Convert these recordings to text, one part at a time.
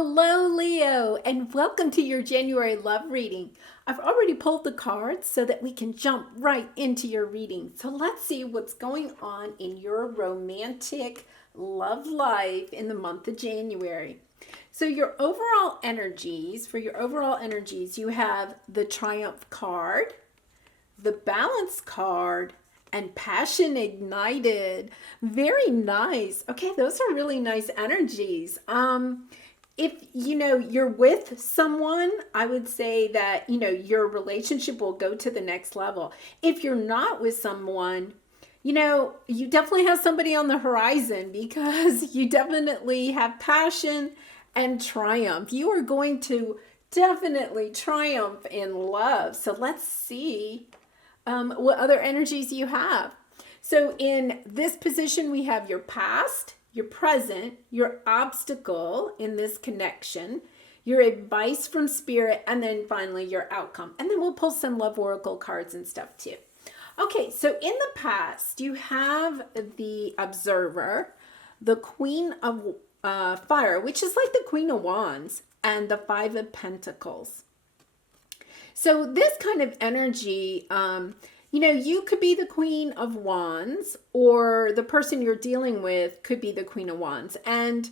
Hello, Leo, and welcome to your January love reading. I've already pulled the cards so that we can jump right into your reading. So let's see what's going on in your romantic love life in the month of January. So for your overall energies, you have the Triumph card, the Balance card, and Passion Ignited. Very nice. Okay, those are really nice energies. If you're with someone, I would say that your relationship will go to the next level. If you're not with someone, you definitely have somebody on the horizon because you definitely have passion and triumph. You are going to definitely triumph in love. So let's see what other energies you have. So in this position, we have your past, your present, your obstacle in this connection, your advice from spirit, and then finally your outcome. And then we'll pull some love oracle cards and stuff too. Okay, so in the past, you have the observer, the Queen of Fire, which is like the Queen of Wands, and the Five of Pentacles. So this kind of energy, you could be the Queen of Wands, or the person you're dealing with could be the Queen of Wands. And,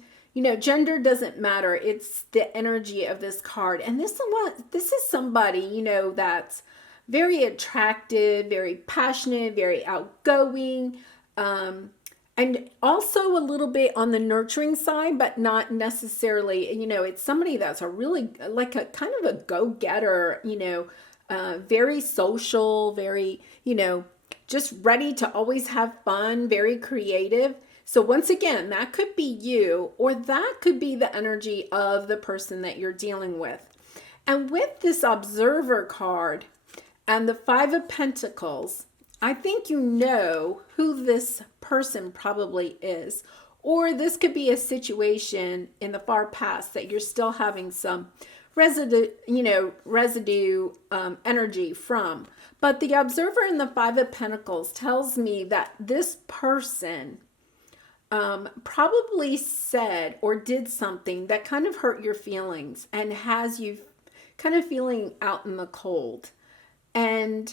gender doesn't matter. It's the energy of this card. And this is somebody, that's very attractive, very passionate, very outgoing, and also a little bit on the nurturing side, but not necessarily, it's somebody that's a really like a kind of a go-getter, very social, very, just ready to always have fun, very creative. So once again, that could be you, or that could be the energy of the person that you're dealing with. And with this observer card and the Five of Pentacles, I think you know who this person probably is. Or this could be a situation in the far past that you're still having some residue energy from. But the observer in the Five of Pentacles tells me that this person probably said or did something that kind of hurt your feelings and has you kind of feeling out in the cold. And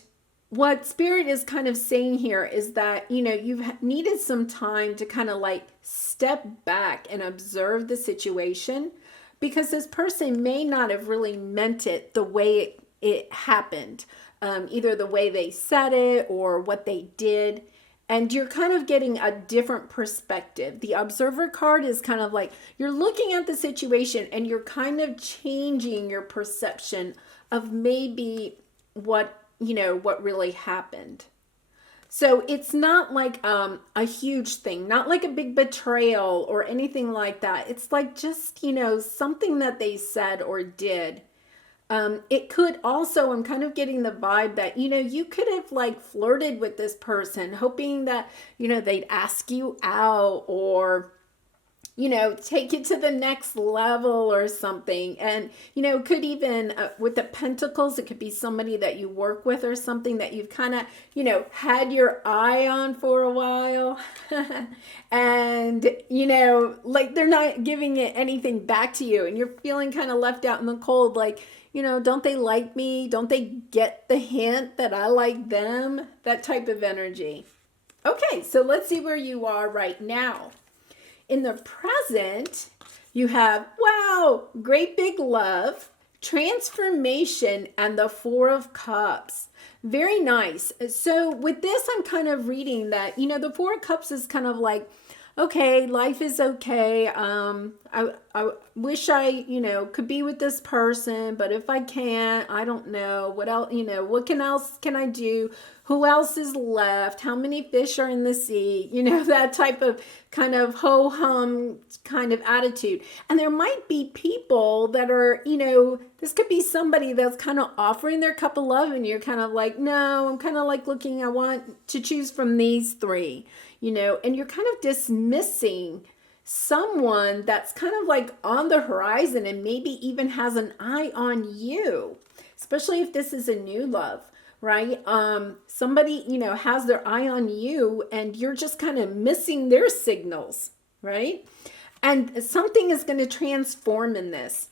what Spirit is kind of saying here is that, you've needed some time to kind of like step back and observe the situation, because this person may not have really meant it the way it happened, either the way they said it or what they did. And you're kind of getting a different perspective. The observer card is kind of like you're looking at the situation and you're kind of changing your perception of maybe what really happened. So it's not like a huge thing, not like a big betrayal or anything like that. It's like just, something that they said or did. It could also, I'm kind of getting the vibe that, you could have like flirted with this person, hoping that, they'd ask you out or, take it to the next level or something. And, could even, with the Pentacles, it could be somebody that you work with or something that you've kind of, had your eye on for a while. And, like they're not giving it anything back to you and you're feeling kind of left out in the cold. Like, don't they like me? Don't they get the hint that I like them? That type of energy. Okay, so let's see where you are right now. In the present, you have, wow, great big love, transformation, and the Four of Cups. Very nice. So with this, I'm kind of reading that, the Four of Cups is kind of like, okay, life is okay. I wish I, could be with this person, but if I can't, I don't know what else, what else can I do? Who else is left? How many fish are in the sea? That type of kind of ho-hum kind of attitude. And there might be people that are, this could be somebody that's kind of offering their cup of love and you're kind of like, no, I'm kind of like looking, I want to choose from these three, and you're kind of dismissing someone that's kind of like on the horizon and maybe even has an eye on you, especially if this is a new love. Right? Somebody, has their eye on you and you're just kind of missing their signals, right? And something is going to transform in this.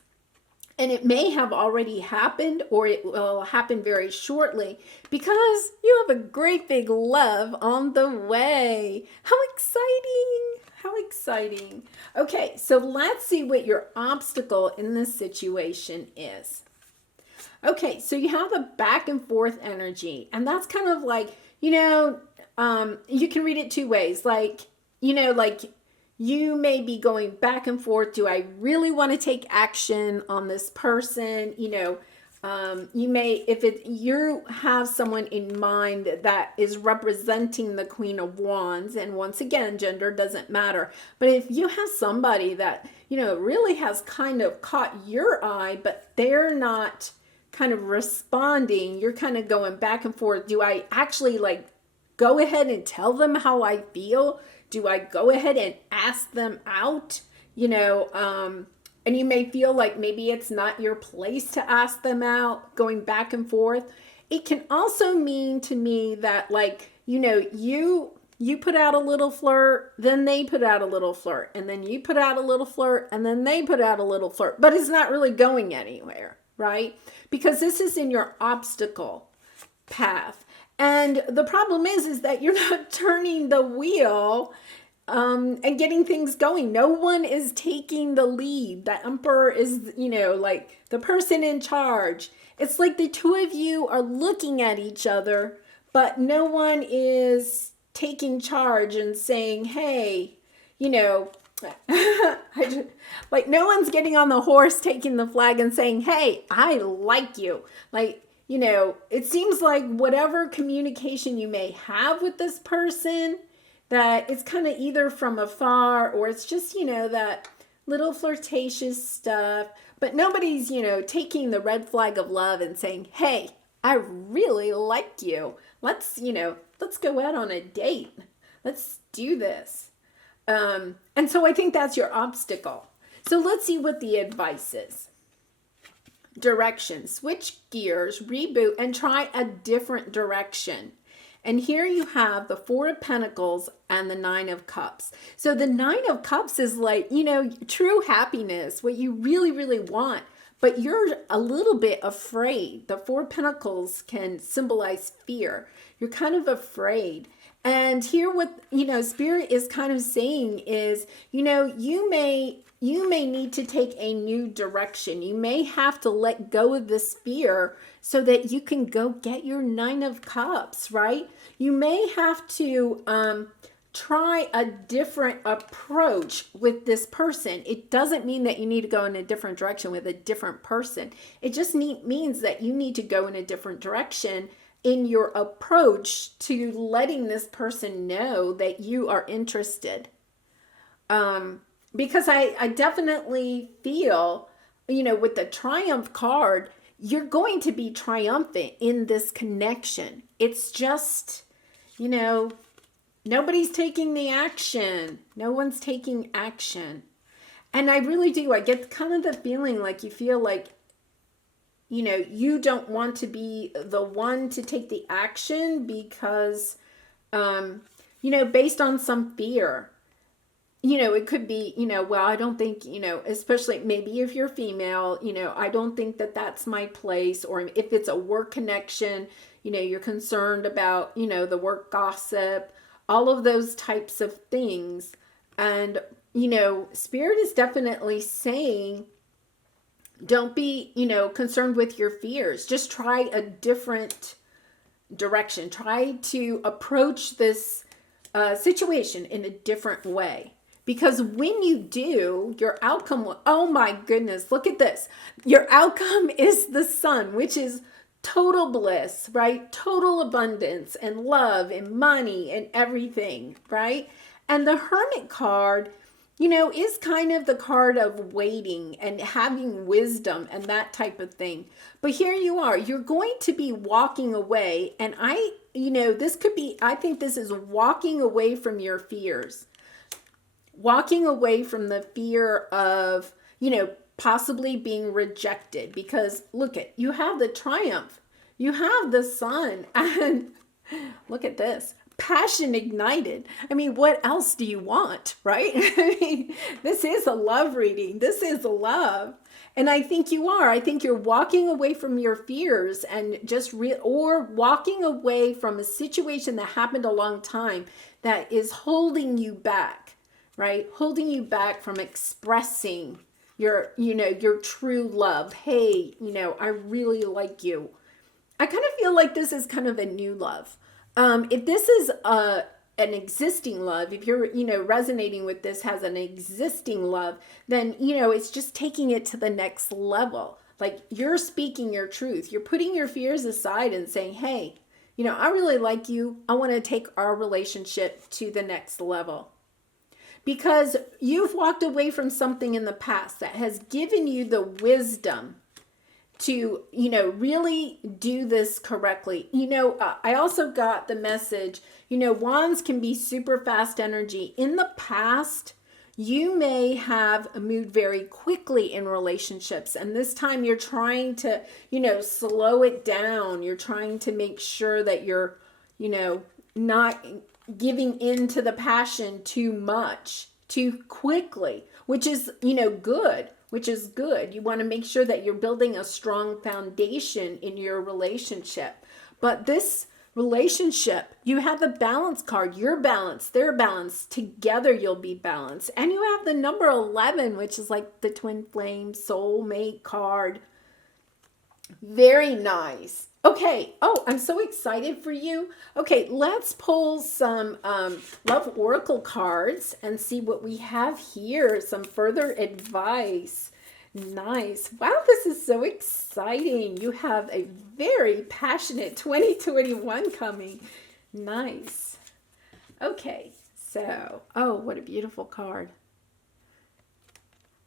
And it may have already happened, or it will happen very shortly, because you have a great big love on the way. How exciting! How exciting. Okay, so let's see what your obstacle in this situation is. Okay, so you have a back and forth energy, and that's kind of like, you can read it two ways. Like, like you may be going back and forth. Do I really want to take action on this person? You may, if you have someone in mind that is representing the Queen of Wands, and once again, gender doesn't matter. But if you have somebody that, really has kind of caught your eye, but they're not kind of responding, you're kind of going back and forth. Do I actually go ahead and tell them how I feel? Do I go ahead and ask them out? And you may feel like maybe it's not your place to ask them out, going back and forth. It can also mean to me that you put out a little flirt, then they put out a little flirt, and then you put out a little flirt, and then they put out a little flirt, but it's not really going anywhere, right? Because this is in your obstacle path. And the problem is that you're not turning the wheel and getting things going. No one is taking the lead. The emperor is, the person in charge. It's like the two of you are looking at each other, but no one is taking charge and saying, hey, like no one's getting on the horse, taking the flag and saying, hey, I like you. It seems like whatever communication you may have with this person, that it's kind of either from afar or it's just, that little flirtatious stuff. But nobody's, taking the red flag of love and saying, hey, I really like you. Let's go out on a date. Let's do this. And so I think that's your obstacle. So let's see what the advice is. Direction. Switch gears, reboot, and try a different direction. And here you have the Four of Pentacles and the Nine of Cups. So the Nine of Cups is like, true happiness, what you really, really want. But you're a little bit afraid. The Four of Pentacles can symbolize fear. You're kind of afraid. And here what, Spirit is kind of saying is, you may need to take a new direction. You may have to let go of this fear so that you can go get your Nine of Cups, right? You may have to try a different approach with this person. It doesn't mean that you need to go in a different direction with a different person. It just means that you need to go in a different direction in your approach to letting this person know that you are interested. Because I definitely feel, with the Triumph card, you're going to be triumphant in this connection. It's just, nobody's taking the action. No one's taking action. And I really do. I get kind of the feeling like you feel like, you don't want to be the one to take the action because, based on some fear. It could be, well, I don't think, especially maybe if you're female, I don't think that that's my place. Or if it's a work connection, you're concerned about, the work gossip, all of those types of things. And, Spirit is definitely saying, don't be, concerned with your fears. Just try a different direction. Try to approach this situation in a different way. Because when you do, your outcome will, oh my goodness, look at this. Your outcome is the Sun, which is total bliss, right? Total abundance and love and money and everything, right? And the Hermit card, is kind of the card of waiting and having wisdom and that type of thing. But here you are, you're going to be walking away. And I think this is walking away from your fears. Walking away from the fear of, possibly being rejected. Because look you have the Triumph. You have the Sun. And look at this. passion ignited. I mean, what else do you want, right? I mean, this is a love reading. This is love. And I think you are. I think you're walking away from your fears and just or walking away from a situation that happened a long time that is holding you back, right? Holding you back from expressing your true love. Hey, I really like you. I kind of feel like this is kind of a new love. If this is an existing love, if you're, resonating with this has an existing love, then, it's just taking it to the next level. Like you're speaking your truth. You're putting your fears aside and saying, hey, I really like you. I want to take our relationship to the next level. Because you've walked away from something in the past that has given you the wisdom to, really do this correctly. I also got the message, wands can be super fast energy. In the past, you may have moved very quickly in relationships. And this time you're trying to, slow it down. You're trying to make sure that you're, not giving in to the passion too much, too quickly, which is, good. Which is good. You want to make sure that you're building a strong foundation in your relationship. But this relationship, you have the balance card. You're balanced, they're balanced. Together you'll be balanced. And you have the number 11, which is like the twin flame soulmate card. Very nice. Okay. Oh, I'm so excited for you. Okay, let's pull some Love Oracle cards and see what we have here. Some further advice. Nice. Wow, this is so exciting. You have a very passionate 2021 coming. Nice. Okay, so, oh, what a beautiful card.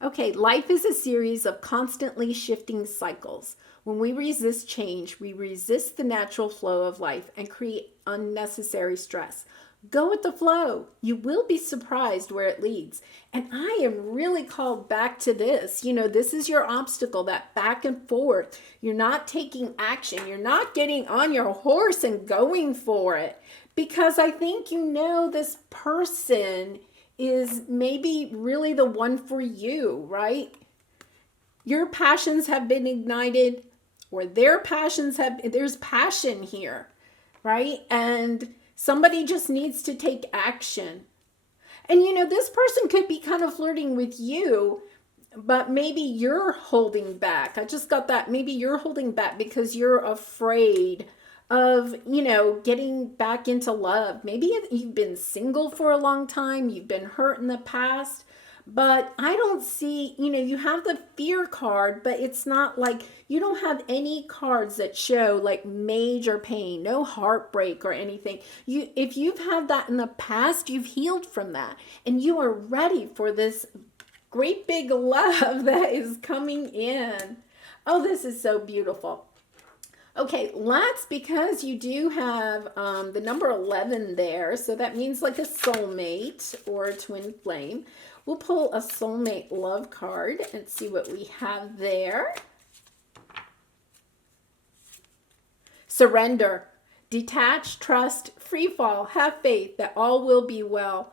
Okay, life is a series of constantly shifting cycles. When we resist change, we resist the natural flow of life and create unnecessary stress. Go with the flow. You will be surprised where it leads. And I am really called back to this. This is your obstacle, that back and forth. You're not taking action. You're not getting on your horse and going for it. Because I think this person is maybe really the one for you, right? Your passions have been ignited, or their passions there's passion here, right? And somebody just needs to take action. And this person could be kind of flirting with you, but maybe you're holding back. I just got that. Maybe you're holding back because you're afraid of, getting back into love. Maybe you've been single for a long time. You've been hurt in the past. But I don't see, you have the fear card, but it's not like, you don't have any cards that show like major pain, no heartbreak or anything. If you've had that in the past, you've healed from that. And you are ready for this great big love that is coming in. Oh, this is so beautiful. Okay, because you do have the number 11 there, so that means like a soulmate or a twin flame. We'll pull a soulmate love card and see what we have there. Surrender. Detach, trust, free fall, have faith that all will be well.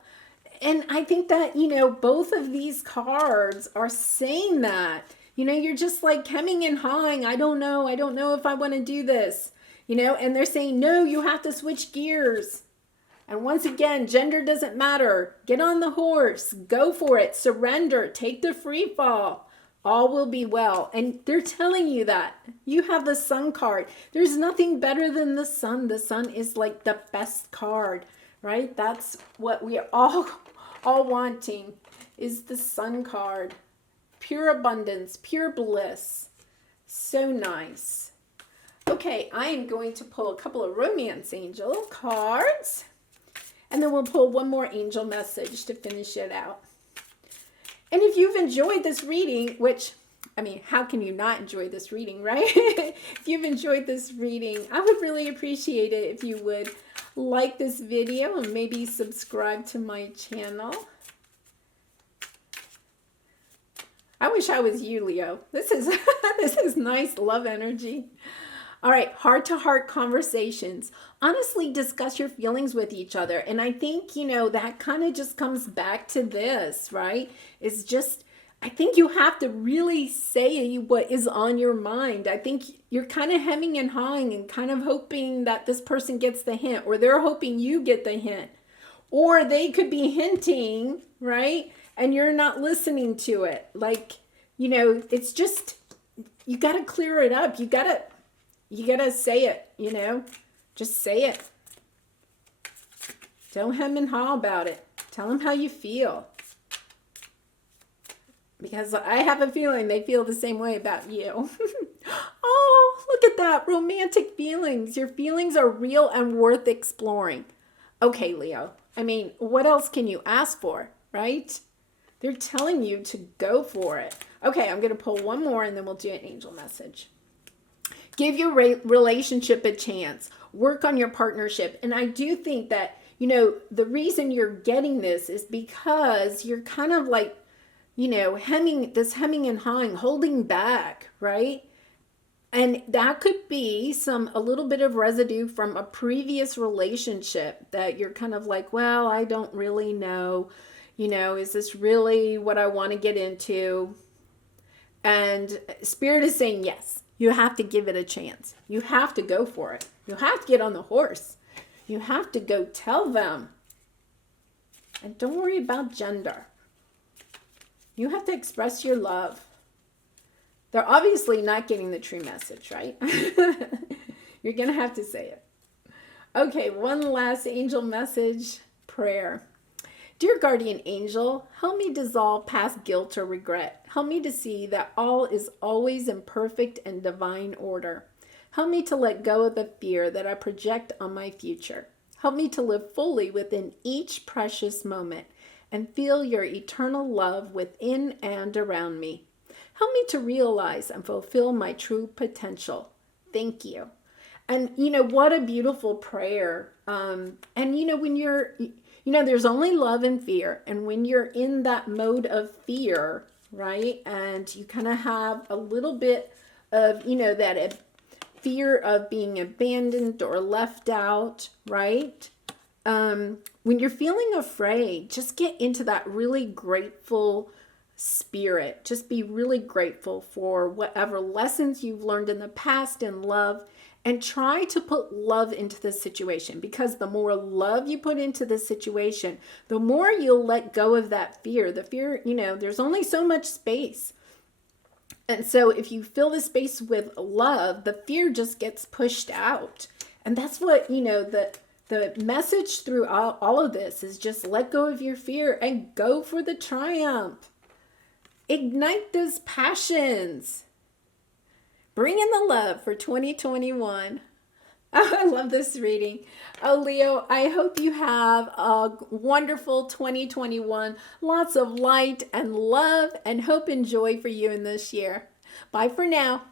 And I think that, both of these cards are saying that. You're just like hemming and hawing. I don't know if I want to do this, and they're saying, no, you have to switch gears. And once again, gender doesn't matter. Get on the horse, go for it, surrender, take the free fall. All will be well. And they're telling you that. You have the Sun card. There's nothing better than the Sun. The Sun is like the best card, right? That's what we are all wanting, is the Sun card. Pure abundance, pure bliss. So nice. Okay, I am going to pull a couple of romance angel cards. And then we'll pull one more angel message to finish it out. And if you've enjoyed this reading, which, how can you not enjoy this reading, right? If you've enjoyed this reading, I would really appreciate it if you would like this video and maybe subscribe to my channel. I wish I was you, Leo. This is nice love energy. All right, heart to heart conversations. Honestly, discuss your feelings with each other. And I think, that kind of just comes back to this, right? It's just, I think you have to really say what is on your mind. I think you're kind of hemming and hawing and kind of hoping that this person gets the hint, or they're hoping you get the hint. Or they could be hinting, right? And you're not listening to it. Like, it's just, you got to clear it up. You got to say it, just say it. Don't hem and haw about it. Tell them how you feel. Because I have a feeling they feel the same way about you. Oh, look at that. Romantic feelings. Your feelings are real and worth exploring. Okay, Leo. I mean, what else can you ask for, right? They're telling you to go for it. Okay, I'm going to pull one more and then we'll do an angel message. Give your relationship a chance. Work on your partnership. And I do think that, the reason you're getting this is because you're kind of like, hemming and hawing, holding back, right? And that could be a little bit of residue from a previous relationship that you're kind of like, well, I don't really know, is this really what I want to get into? And Spirit is saying, yes, you have to give it a chance. You have to go for it. You have to get on the horse. You have to go tell them. And don't worry about gender. You have to express your love. They're obviously not getting the true message, right? You're going to have to say it. Okay, one last angel message, prayer. Dear guardian angel, help me dissolve past guilt or regret. Help me to see that all is always in perfect and divine order. Help me to let go of the fear that I project on my future. Help me to live fully within each precious moment and feel your eternal love within and around me. Help me to realize and fulfill my true potential. Thank you. And, what a beautiful prayer. And, when you're, there's only love and fear. And when you're in that mode of fear, right, and you kind of have a little bit of, that fear of being abandoned or left out, right? When you're feeling afraid, just get into that really grateful spirit. Just be really grateful for whatever lessons you've learned in the past in love, and try to put love into the situation, because the more love you put into the situation, the more you'll let go of that fear. The fear, there's only so much space. And so if you fill the space with love, the fear just gets pushed out. And that's what, the message through all of this is just let go of your fear and go for the triumph. Ignite those passions. Bring in the love for 2021. Oh, I love this reading. Oh, Leo, I hope you have a wonderful 2021. Lots of light and love and hope and joy for you in this year. Bye for now.